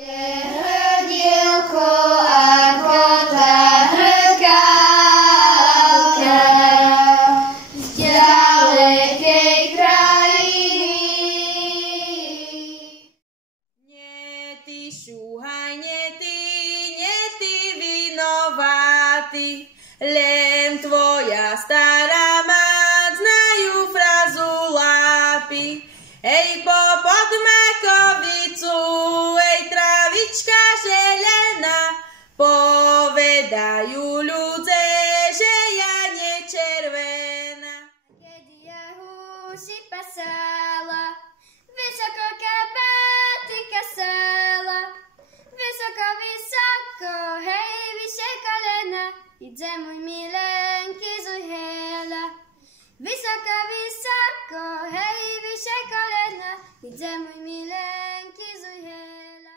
Je hrdilko ako tá hrkálka z ďalekej krajiny. Nie ty šúhaj, nie ty vinovatý, len tvoja stará mať znajú frazu lápy. Ej, popod makovicu, ej, travička želená, povedajú ľudé, že ja nečervená. Keď ja húsi pasala, vysoko kabáty kasala, vysoko, vysoko, hej, vyššie kolena, ide môj milenky zuhela. Vysoko, vysoko, hej, vyššie kolena, ide môj milenky zuhela.